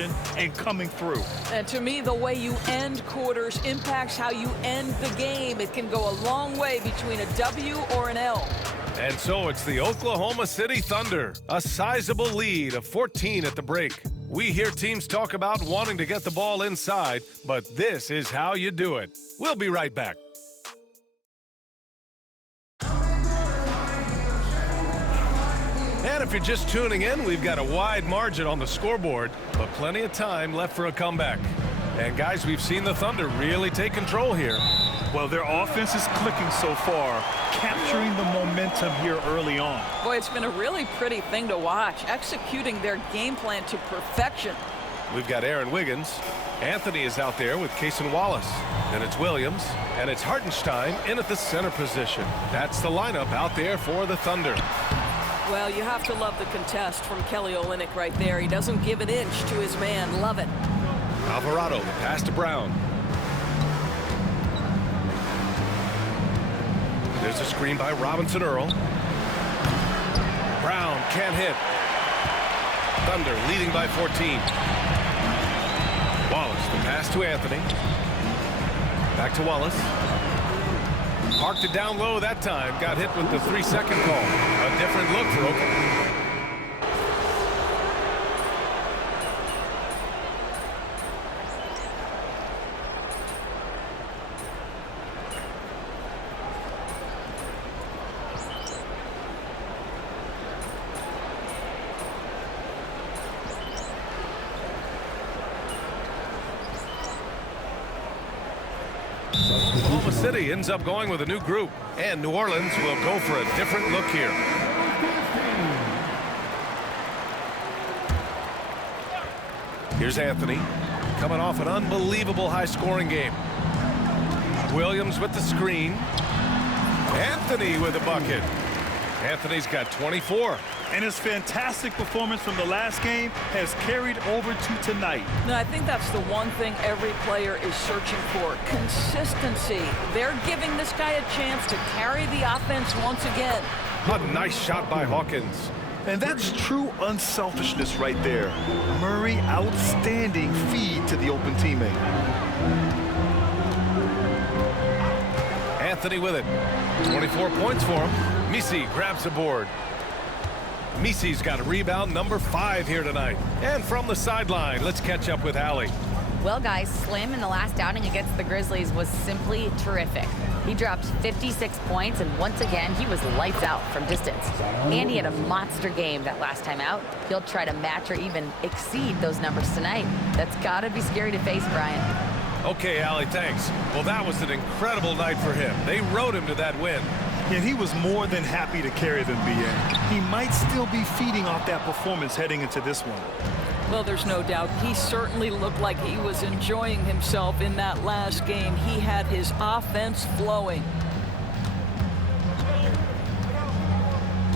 and coming through. And to me, the way you end quarters impacts how you end the game. It can go a long way between a W or an L. And so it's the Oklahoma City Thunder, a sizable lead of 14 at the break. We hear teams talk about wanting to get the ball inside, but this is how you do it. We'll be right back. And if you're just tuning in, we've got a wide margin on the scoreboard, but plenty of time left for a comeback. And guys, we've seen the Thunder really take control here. Well, their offense is clicking so far, capturing the momentum here early on. Boy, it's been a really pretty thing to watch, executing their game plan to perfection. We've got Aaron Wiggins. Anthony is out there with Cason Wallace. Then it's Williams, and it's Hartenstein in at the center position. That's the lineup out there for the Thunder. Well, you have to love the contest from Kelly Olynyk right there. He doesn't give an inch to his man. Love it. Alvarado, the pass to Brown. There's a screen by Robinson Earl. Brown can't hit. Thunder leading by 14. Wallace, the pass to Anthony. Back to Wallace. Parked it down low that time. Got hit with the 3-second call. A different look for Oklahoma. Oklahoma City ends up going with a new group, and New Orleans will go for a different look here. Here's Anthony, coming off an unbelievable high-scoring game. Williams with the screen. Anthony with a bucket. Anthony's got 24. And his fantastic performance from the last game has carried over to tonight. No, I think that's the one thing every player is searching for, consistency. They're giving this guy a chance to carry the offense once again. A nice shot by Hawkins. And that's true unselfishness right there. Murray, outstanding feed to the open teammate. Anthony with it. 24 points for him. Misi grabs the board. Misi's got a rebound number 5 here tonight. And from the sideline, let's catch up with Allie. Well, guys, Slim in the last outing against the Grizzlies was simply terrific. He dropped 56 points, and once again, he was lights out from distance. And he had a monster game that last time out. He'll try to match or even exceed those numbers tonight. That's got to be scary to face, Brian. Okay, Allie, thanks. Well, that was an incredible night for him. They rode him to that win. And he was more than happy to carry them, BA. He might still be feeding off that performance heading into this one. Well, there's no doubt. He certainly looked like he was enjoying himself in that last game. He had his offense flowing.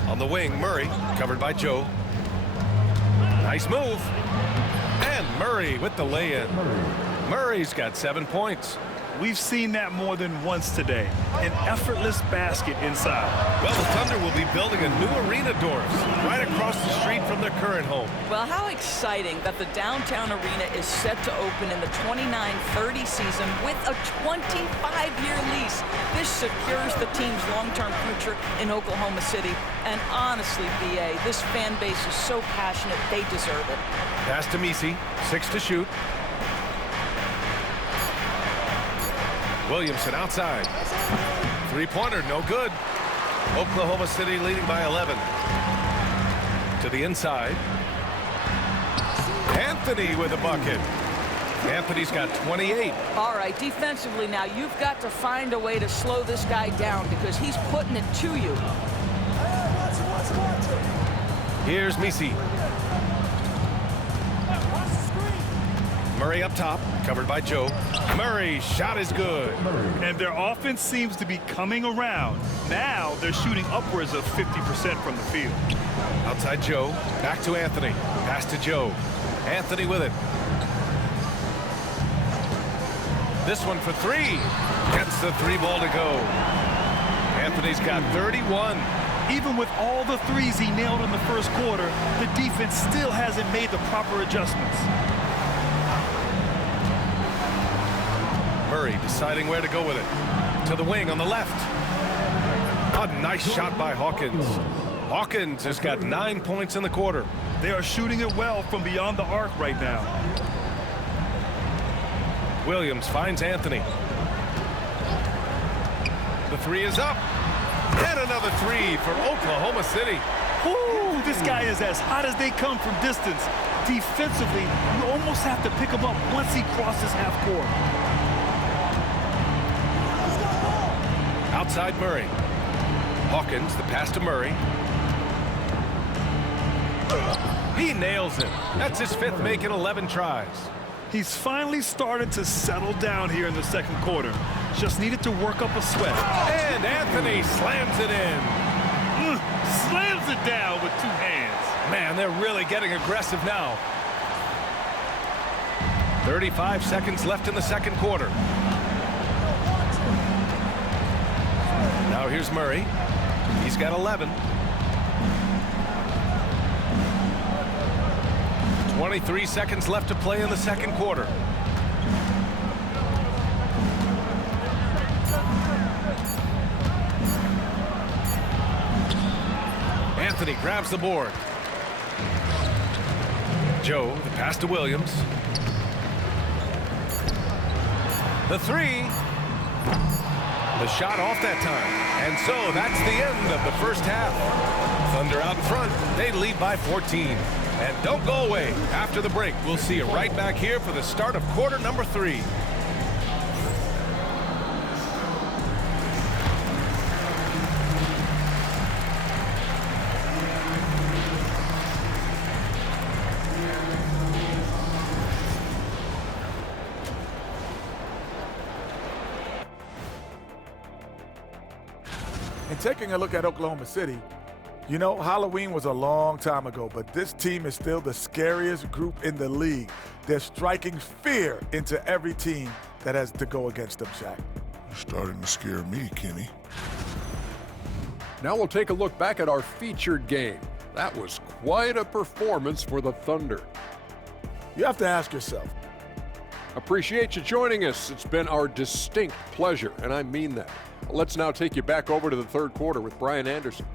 On the wing, Murray, covered by Joe. Nice move. And Murray with the lay-in. Murray's got 7 points. We've seen that more than once today. An effortless basket inside. Well, the Thunder will be building a new arena doors right across the street from their current home. Well, how exciting that the downtown arena is set to open in the 29-30 season with a 25-year lease. This secures the team's long-term future in Oklahoma City. And honestly, BA, this fan base is so passionate, they deserve it. Pass to Misi, 6 to shoot. Williamson outside. Three-pointer, no good. Oklahoma City leading by 11. To the inside. Anthony with a bucket. Anthony's got 28. All right, defensively now, you've got to find a way to slow this guy down because he's putting it to you. Here's Misi. Murray up top, covered by Joe. Murray, shot is good. And their offense seems to be coming around. Now they're shooting upwards of 50% from the field. Outside Joe, back to Anthony. Pass to Joe. Anthony with it. This one for 3. Gets the 3-ball to go. Anthony's got 31. Even with all the threes he nailed in the first quarter, the defense still hasn't made the proper adjustments. Murray deciding where to go with it. To the wing on the left. A nice shot by Hawkins. Hawkins has got 9 points in the quarter. They are shooting it well from beyond the arc right now. Williams finds Anthony. The three is up. And another three for Oklahoma City. Ooh, this guy is as hot as they come from distance. Defensively, you almost have to pick him up once he crosses half court. Outside Murray. Hawkins, the pass to Murray. He nails it. That's his 5th make in 11 tries. He's finally started to settle down here in the second quarter. Just needed to work up a sweat. And Anthony slams it in. Slams it down with 2 hands. Man, they're really getting aggressive now. 35 seconds left in the second quarter. Now here's Murray. He's got 11. 23 seconds left to play in the second quarter. Anthony grabs the board. Joe, the pass to Williams. The three. The shot off that time. And so that's the end of the first half. Thunder out in front. They lead by 14. And don't go away. After the break, we'll see you right back here for the start of quarter number 3. And taking a look at Oklahoma City, you know, Halloween was a long time ago, but this team is still the scariest group in the league. They're striking fear into every team that has to go against them, Shaq. You're starting to scare me, Kenny. Now we'll take a look back at our featured game. That was quite a performance for the Thunder. You have to ask yourself. Appreciate you joining us. It's been our distinct pleasure, and I mean that. Let's now take you back over to the third quarter with Brian Anderson.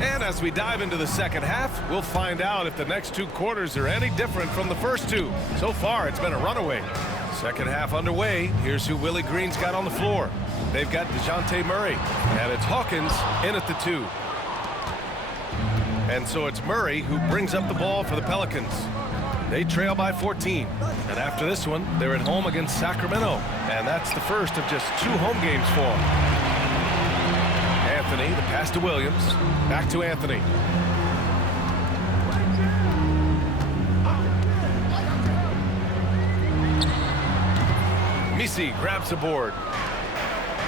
And as we dive into the second half, we'll find out if the next 2 quarters are any different from the first 2. So far, it's been a runaway. Second half underway. Here's who Willie Green's got on the floor. They've got DeJounte Murray, and it's Hawkins in at the 2. And so it's Murray who brings up the ball for the Pelicans. They trail by 14. And after this one, they're at home against Sacramento. And that's the first of just 2 home games for them. Anthony, the pass to Williams. Back to Anthony. Misi grabs the board.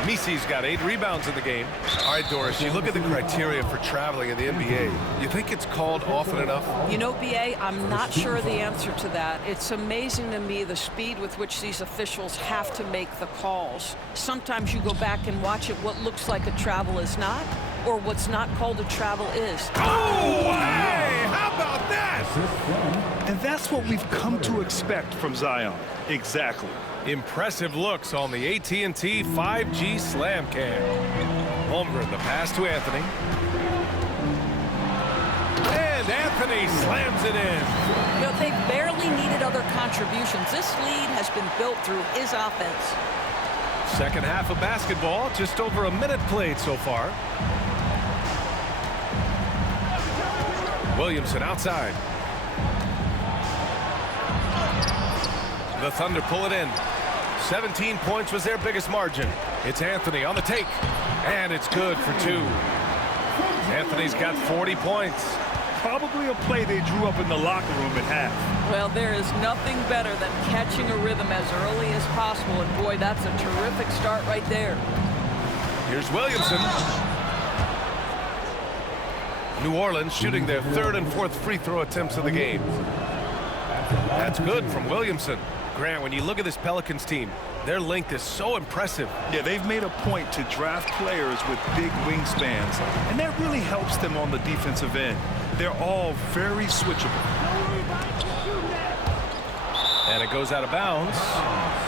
Misi's got 8 rebounds in the game. All right, Doris, you look at the criteria for traveling in the NBA. You think it's called often enough? You know, BA, I'm not sure the answer to that. It's amazing to me the speed with which these officials have to make the calls. Sometimes you go back and watch it, what looks like a travel is not, or what's not called a travel is. Oh, hey! How about that? And that's what we've come to expect from Zion. Exactly. Impressive looks on the AT&T 5G Slam Cam. Holmgren, the pass to Anthony. And Anthony slams it in. You know, they barely needed other contributions. This lead has been built through his offense. Second half of basketball, just over a minute played so far. Williamson outside. The Thunder pull it in. 17 points was their biggest margin. It's Anthony on the take, and it's good for 2. Anthony's got 40 points. Probably a play they drew up in the locker room at half. Well, there is nothing better than catching a rhythm as early as possible, and boy, that's a terrific start right there. Here's Williamson. New Orleans shooting their 3rd and 4th free throw attempts of the game. That's good from Williamson. Grant, when you look at this Pelicans team, Their length is so impressive. Yeah, they've made a point to draft players with big wingspans, and that really helps them on the defensive end. They're all very switchable. And it goes out of bounds.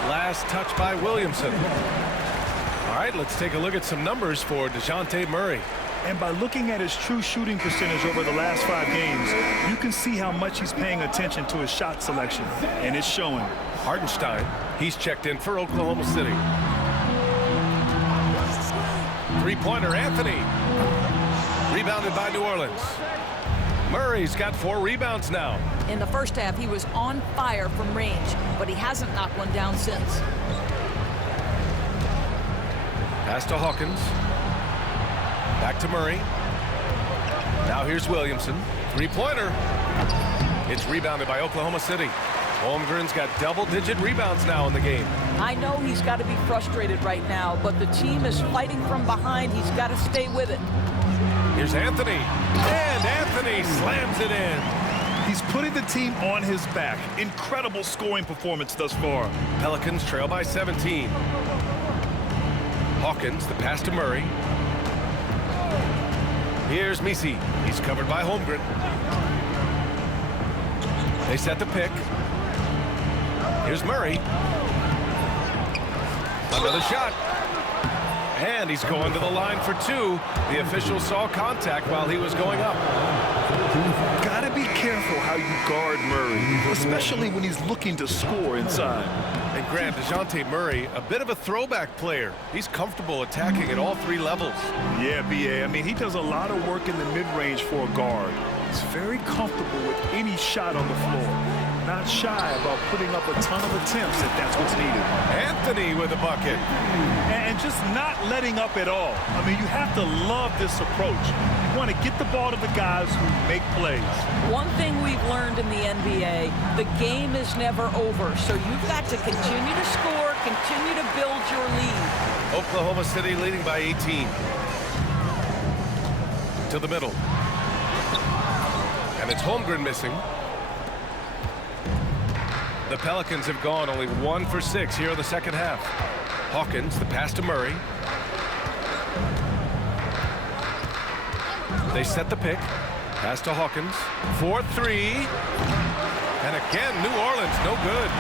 Last touch by Williamson. All right, let's take a look at some numbers for DeJounte Murray. And by looking at his true shooting percentage over the last 5 games, you can see how much he's paying attention to his shot selection, and it's showing. Hartenstein, he's checked in for Oklahoma City. Three-pointer, Anthony. Rebounded by New Orleans. Murray's got 4 rebounds now. In the first half, he was on fire from range, but he hasn't knocked one down since. Pass to Hawkins. Back to Murray. Now here's Williamson. Three-pointer. It's rebounded by Oklahoma City. Holmgren's got double-digit rebounds now in the game. I know he's got to be frustrated right now, but the team is fighting from behind. He's got to stay with it. Here's Anthony. And Anthony slams it in. He's putting the team on his back. Incredible scoring performance thus far. Pelicans trail by 17. Hawkins, the pass to Murray. Here's Messi. He's covered by Holmgren. They set the pick. Here's Murray. Another shot. And he's going to the line for 2. The official saw contact while he was going up. Gotta be careful how you guard Murray, especially when he's looking to score inside. And Grant, DeJounte Murray, a bit of a throwback player. He's comfortable attacking at all 3 levels. Yeah, B.A. I mean, he does a lot of work in the mid-range for a guard. He's very comfortable with any shot on the floor. Not shy about putting up a ton of attempts if that's what's needed. Anthony with a bucket. And just not letting up at all. I mean, you have to love this approach. You want to get the ball to the guys who make plays. One thing we've learned in the NBA, the game is never over, so you've got to continue to score, continue to build your lead. Oklahoma City leading by 18. To the middle. And it's Holmgren missing. The Pelicans have gone only 1 for 6 here in the second half. Hawkins, the pass to Murray. They set the pick. Pass to Hawkins. 4-3. And again, New Orleans, no good.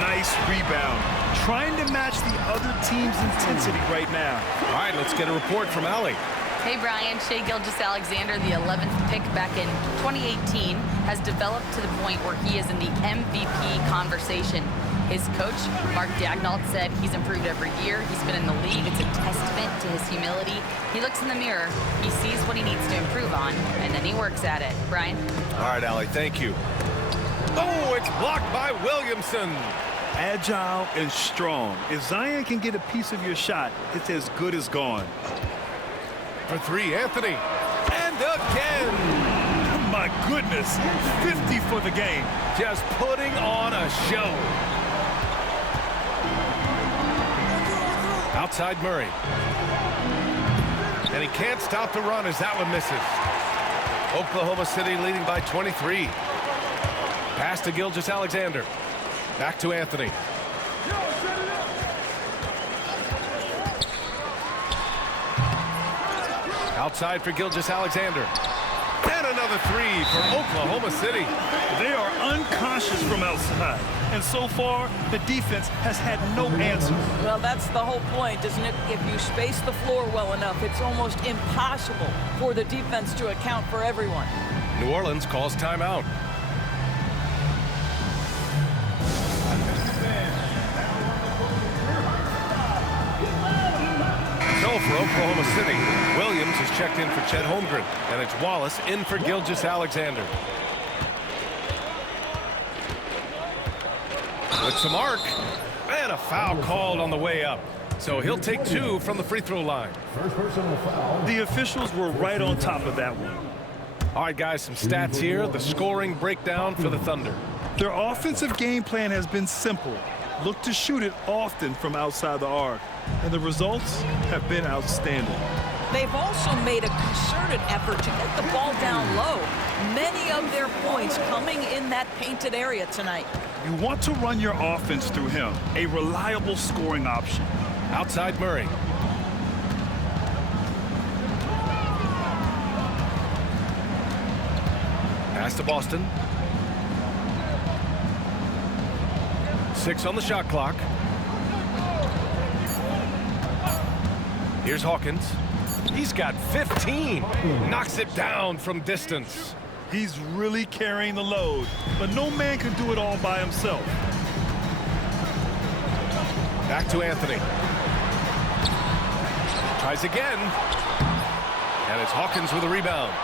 Nice rebound. Trying to match the other team's intensity right now. All right, let's get a report from Allie. Hey, Brian. Shai Gilgeous-Alexander, the 11th pick back in 2018, has developed to the point where he is in the MVP conversation. His coach, Mark Daigneault, said he's improved every year. He's been in the league. It's a testament to his humility. He looks in the mirror, he sees what he needs to improve on, and then he works at it. Brian? All right, Allie, thank you. Oh, it's blocked by Williamson. Agile and strong. If Zion can get a piece of your shot, it's as good as gone. For 3, Anthony. And again. My goodness, 50 for the game. Just putting on a show. Outside Murray. And he can't stop the run as that one misses. Oklahoma City leading by 23. Pass to Gilgeous-Alexander. Back to Anthony. Outside for Gilgeous-Alexander. And another 3 for Oklahoma City. They are unconscious from outside. And so far, the defense has had no answer. Well, that's the whole point, isn't it? If you space the floor well enough, it's almost impossible for the defense to account for everyone. New Orleans calls timeout. So for Oklahoma City, Williams is checked in for Chet Holmgren, and it's Wallace in for Gilgeous-Alexander. With some arc, and a foul called on the way up. So he'll take 2 from the free throw line. The officials were right on top of that one. All right, guys, some stats here. The scoring breakdown for the Thunder. Their offensive game plan has been simple. Look to shoot it often from outside the arc. And the results have been outstanding. They've also made a concerted effort to get the ball down low. Many of their points coming in that painted area tonight. You want to run your offense through him, a reliable scoring option. Outside Murray. Pass to Boston. 6 on the shot clock. Here's Hawkins. He's got 15. Knocks it down from distance. He's really carrying the load, but no man can do it all by himself. Back to Anthony. Tries again. And it's Hawkins with a rebound.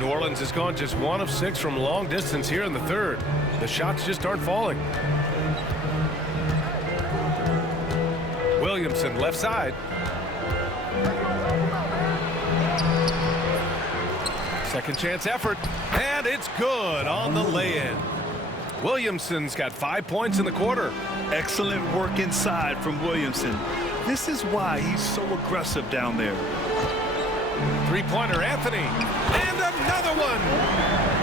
New Orleans has gone just 1 of 6 from long distance here in the third. The shots just aren't falling. Williamson left side. Second chance effort, and it's good on the lay-in. Williamson's got 5 points in the quarter. Excellent work inside from Williamson. This is why he's so aggressive down there. Three-pointer Anthony, and another one.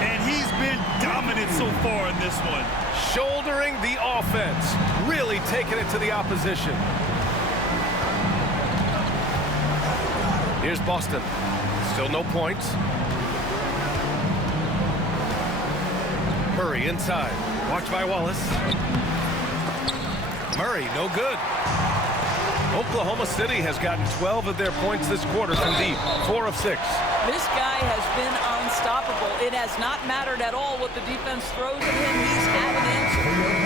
And he's been dominant so far in this one. Shouldering the offense, really taking it to the opposition. Here's Boston. Still no points. Murray inside. Watched by Wallace. Murray, no good. Oklahoma City has gotten 12 of their points this quarter from deep. 4 of 6. This guy has been unstoppable. It has not mattered at all what the defense throws at him. He's had an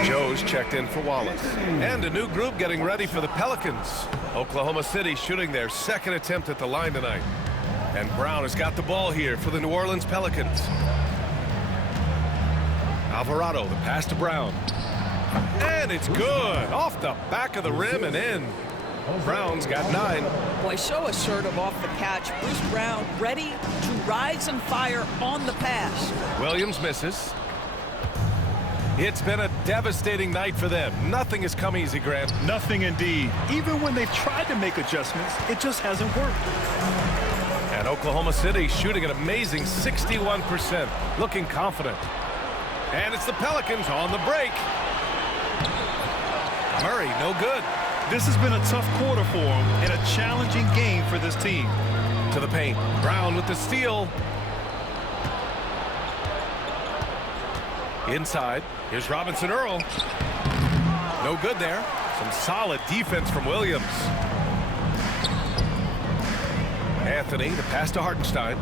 answer. Joe's checked in for Wallace. And a new group getting ready for the Pelicans. Oklahoma City shooting their second attempt at the line tonight. And Brown has got the ball here for the New Orleans Pelicans. Alvarado, the pass to Brown. And it's good. Off the back of the rim and in. Brown's got 9. Boy, so assertive off the catch. Bruce Brown ready to rise and fire on the pass. Williams misses. It's been a devastating night for them. Nothing has come easy, Grant. Nothing indeed. Even when they've tried to make adjustments, it just hasn't worked. And Oklahoma City shooting an amazing 61%. Looking confident. And it's the Pelicans on the break. Murray, no good. This has been a tough quarter for him and a challenging game for this team. To the paint. Brown with the steal. Inside. Here's Robinson Earl. No good there. Some solid defense from Williams. Anthony, the pass to Hartenstein.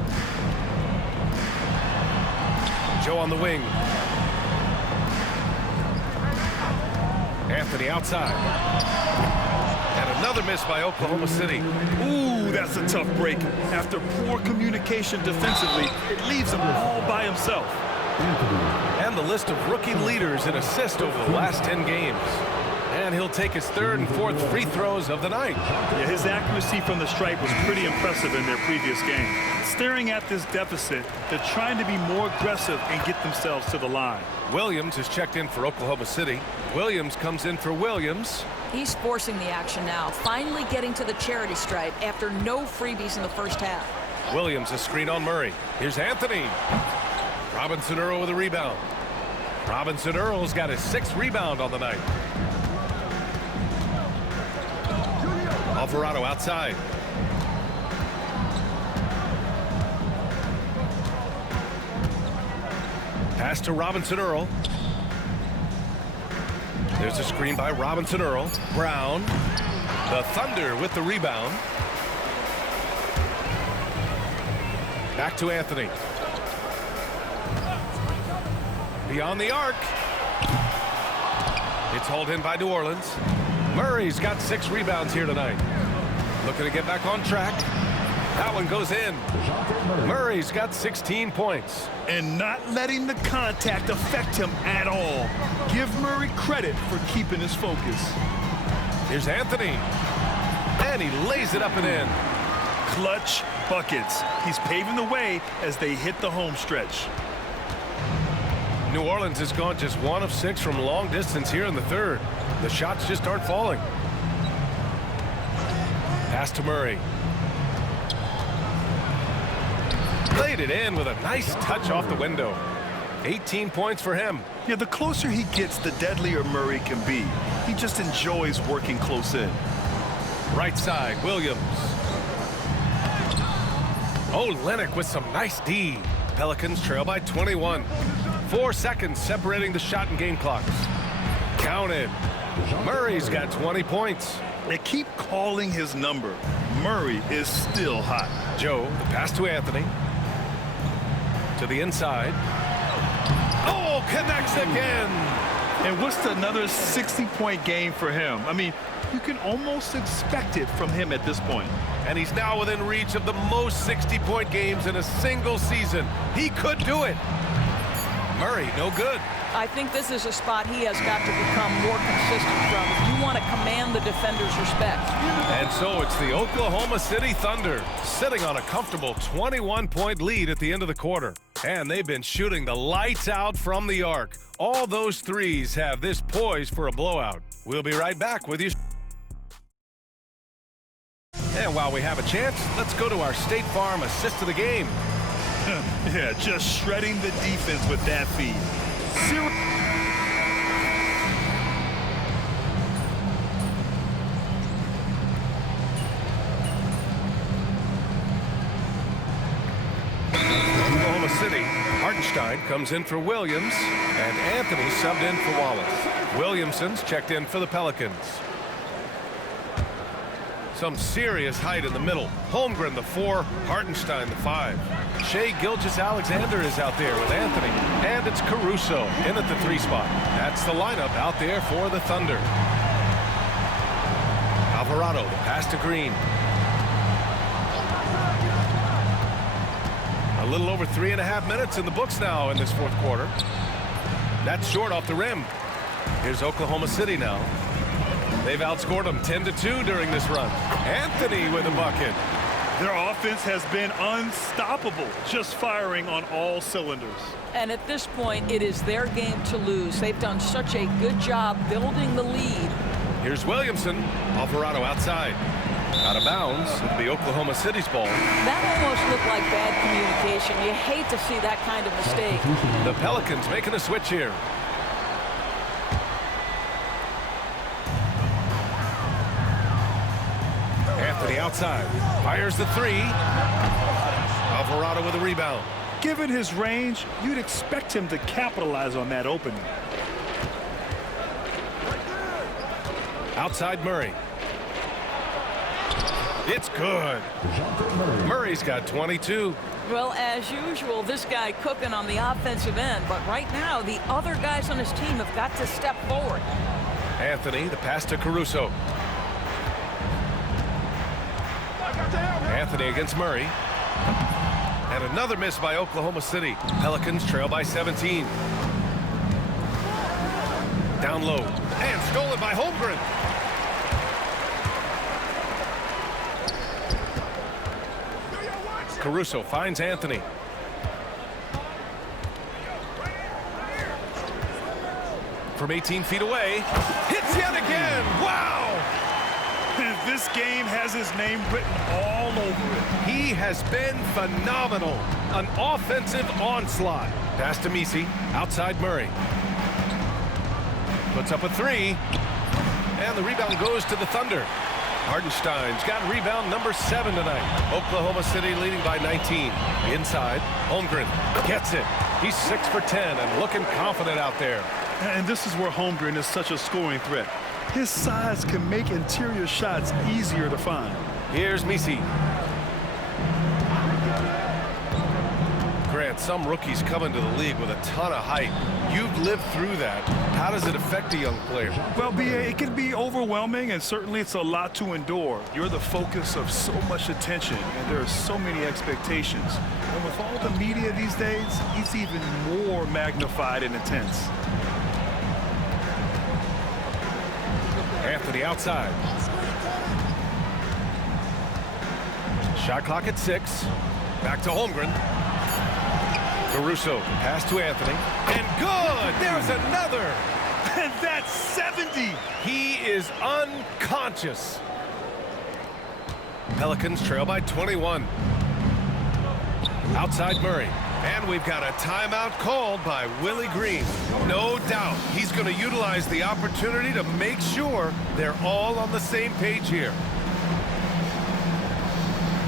Joe on the wing. Anthony outside. And another miss by Oklahoma City. Ooh, that's a tough break. After poor communication defensively, it leaves him all by himself. And the list of rookie leaders in assists over the last 10 games. And he'll take his 3rd and 4th free throws of the night. Yeah, his accuracy from the stripe was pretty impressive in their previous game. Staring at this deficit, they're trying to be more aggressive and get themselves to the line. Williams has checked in for Oklahoma City. Williams comes in for Williams. He's forcing the action now, finally getting to the charity stripe after no freebies in the first half. Williams a screen on Murray. Here's Anthony. Robinson Earl with a rebound. Robinson Earl's got his 6th rebound on the night. Alvarado outside. Pass to Robinson Earl. There's a screen by Robinson Earl. Brown. The Thunder with the rebound. Back to Anthony. Beyond the arc. It's hauled in by New Orleans. Murray's got 6 rebounds here tonight. Looking to get back on track. That one goes in. Murray's got 16 points. And not letting the contact affect him at all. Give Murray credit for keeping his focus. Here's Anthony. And he lays it up and in. Clutch buckets. He's paving the way as they hit the home stretch. New Orleans has gone just 1 of 6 from long distance here in the third. The shots just aren't falling. Pass to Murray. Laid it in with a nice touch off the window. 18 points for him. Yeah, the closer he gets, the deadlier Murray can be. He just enjoys working close in. Right side, Williams. Olynyk with some nice D. Pelicans trail by 21. 4 seconds separating the shot and game clocks. Counted. Murray's got 20 points. They keep calling his number. Murray is still hot. Joe, the pass to Anthony. To the inside. Oh, connects again. And what's another 60-point game for him? I mean, you can almost expect it from him at this point. And he's now within reach of the most 60-point games in a single season. He could do it. Murray, no good. I think this is a spot he has got to become more consistent from if you want to command the defender's respect. And so it's the Oklahoma City Thunder sitting on a comfortable 21-point lead at the end of the quarter. And they've been shooting the lights out from the arc. All those threes have this poised for a blowout. We'll be right back with you. And while we have a chance, let's go to our State Farm assist of the game. Yeah, just shredding the defense with that feed. Oklahoma City, Hartenstein comes in for Williams, and Anthony subbed in for Wallace. Williamson's checked in for the Pelicans. Some serious height in the middle. Holmgren, the 4, Hartenstein, the 5. Shai Gilgeous-Alexander is out there with Anthony. And it's Caruso in at the 3 spot. That's the lineup out there for the Thunder. Alvarado, the pass to Green. A little over 3.5 minutes in the books now in this 4th quarter. That's short off the rim. Here's Oklahoma City now. They've outscored them 10-2 during this run. Anthony with a bucket. Their offense has been unstoppable, just firing on all cylinders. And at this point, it is their game to lose. They've done such a good job building the lead. Here's Williamson. Alvarado outside. Out of bounds. It'll be Oklahoma City's ball. That almost looked like bad communication. You hate to see that kind of mistake. The Pelicans making a switch here. Anthony outside. Fires the 3. Alvarado with a rebound. Given his range, you'd expect him to capitalize on that opening. Outside Murray. It's good. Murray's got 22. Well, as usual, this guy cooking on the offensive end. But right now, the other guys on his team have got to step forward. Anthony, the pass to Caruso. Anthony against Murray. And another miss by Oklahoma City. Pelicans trail by 17. Down low. And stolen by Holmgren. Caruso finds Anthony. From 18 feet away. Hits yet again. Wow! This game has his name written all over it. He has been phenomenal. An offensive onslaught. Pass to Messi. Outside Murray. Puts up a 3. And the rebound goes to the Thunder. Hartenstein's got rebound number 7 tonight. Oklahoma City leading by 19. Inside, Holmgren gets it. He's 6 for 10 and looking confident out there. And this is where Holmgren is such a scoring threat. His size can make interior shots easier to find. Here's Messi. Grant, some rookies come into the league with a ton of height. You've lived through that. How does it affect a young player? Well, B.A., it can be overwhelming, and certainly it's a lot to endure. You're the focus of so much attention, and there are so many expectations. And with all the media these days, it's even more magnified and intense. Anthony outside. Shot clock at 6. Back to Holmgren. Caruso, pass to Anthony. And good! There's another! And that's 70! He is unconscious. Pelicans trail by 21. Outside Murray. And we've got a timeout called by Willie Green. No doubt he's going to utilize the opportunity to make sure they're all on the same page here.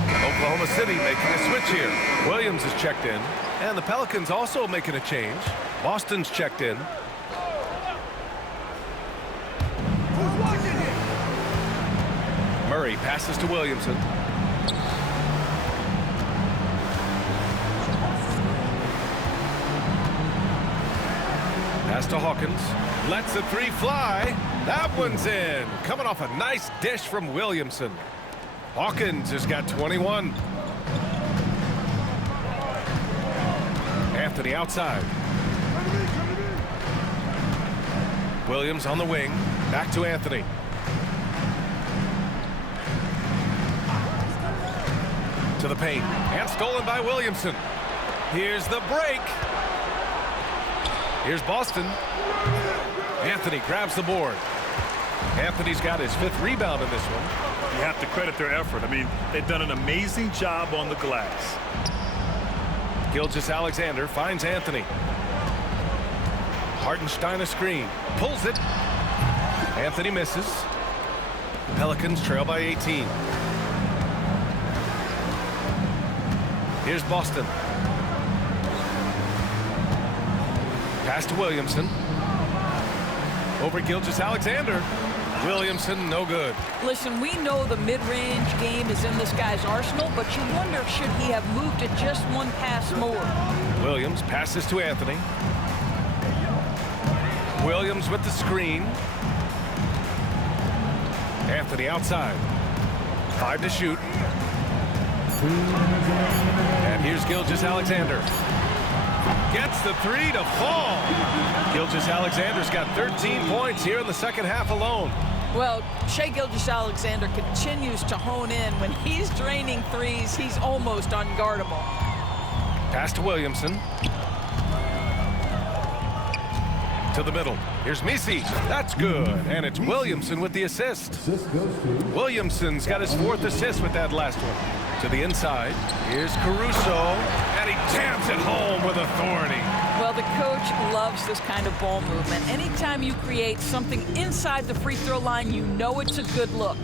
Oklahoma City making a switch here. Williams is checked in. And the Pelicans also making a change. Boston's checked in. Murray passes to Williamson. Pass to Hawkins. Lets the three fly. That one's in. Coming off a nice dish from Williamson. Hawkins has got 21. Anthony outside. Williams on the wing. Back to Anthony. To the paint. And stolen by Williamson. Here's the break. Here's Boston. Anthony grabs the board. Anthony's got his 5th rebound in this one. You have to credit their effort. I mean, they've done an amazing job on the glass. Gilgeous-Alexander finds Anthony. Hartenstein a screen. Pulls it. Anthony misses. Pelicans trail by 18. Here's Boston. Pass to Williamson. Over Gilgeous-Alexander. Williamson, no good. Listen, we know the mid-range game is in this guy's arsenal, but you wonder, should he have moved it just one pass more? Williams passes to Anthony. Williams with the screen. Anthony outside. 5 to shoot. And here's Gilgeous-Alexander. Gets the 3 to fall. Gilgeous-Alexander's got 13 points here in the second half alone. Well, Shai Gilgeous-Alexander continues to hone in. When he's draining threes, he's almost unguardable. Pass to Williamson. To the middle. Here's Misi. That's good. And it's Williamson with the assist. Williamson's got his 4th assist with that last one. To the inside. Here's Caruso. And he jams it home with authority. Well, the coach loves this kind of ball movement. Anytime you create something inside the free throw line, you know it's a good look.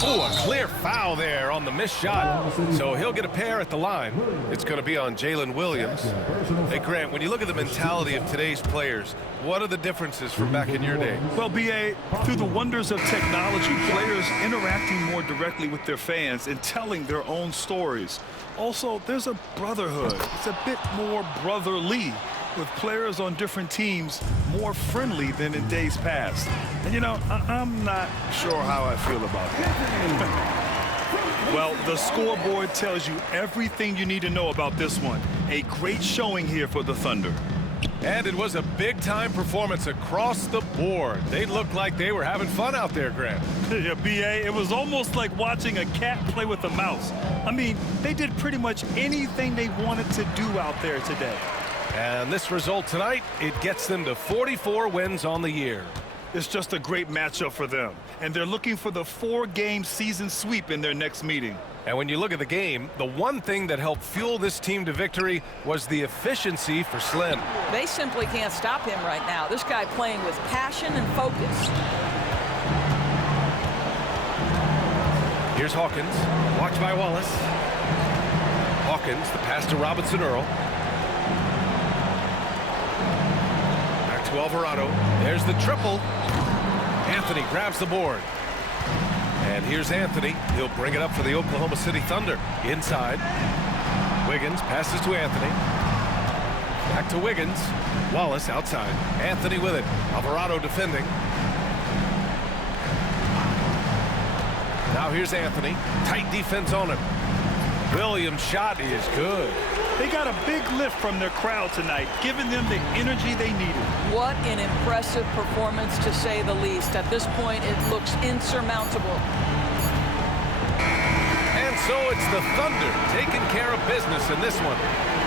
Oh, a clear foul there on the missed shot. So he'll get a pair at the line. It's going to be on Jalen Williams. Hey, Grant, when you look at the mentality of today's players, what are the differences from back in your day? Well, B.A., through the wonders of technology, players interacting more directly with their fans and telling their own stories. Also, there's a brotherhood. It's a bit more brotherly, with players on different teams more friendly than in days past. And, you know, I'm not sure how I feel about that. Well, the scoreboard tells you everything you need to know about this one. A great showing here for the Thunder. And it was a big-time performance across the board. They looked like they were having fun out there, Grant. Yeah, B.A., it was almost like watching a cat play with a mouse. I mean, they did pretty much anything they wanted to do out there today. And this result tonight, it gets them to 44 wins on the year. It's just a great matchup for them. And they're looking for the 4-game season sweep in their next meeting. And when you look at the game, the one thing that helped fuel this team to victory was the efficiency for Slim. They simply can't stop him right now. This guy playing with passion and focus. Here's Hawkins. Watched by Wallace. Hawkins, the pass to Robinson-Earl. Back to Alvarado. There's the triple. Anthony grabs the board. And here's Anthony. He'll bring it up for the Oklahoma City Thunder. Inside. Wiggins passes to Anthony. Back to Wiggins. Wallace outside. Anthony with it. Alvarado defending. Now here's Anthony. Tight defense on him. Williams' shot is good. They got a big lift from their crowd tonight, giving them the energy they needed. What an impressive performance, to say the least. At this point, it looks insurmountable. And so it's the Thunder taking care of business in this one.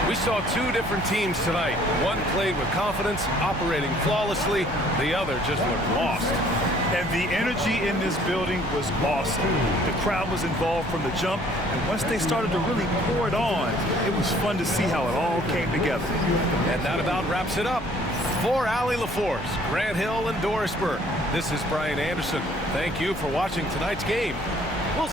We saw 2 different teams tonight. One played with confidence, operating flawlessly. The other just looked lost. And the energy in this building was awesome. The crowd was involved from the jump, and once they started to really pour it on, it was fun to see how it all came together. And that about wraps it up. For Allie LaForce, Grant Hill, and Dorisburg, this is Brian Anderson. Thank you for watching tonight's game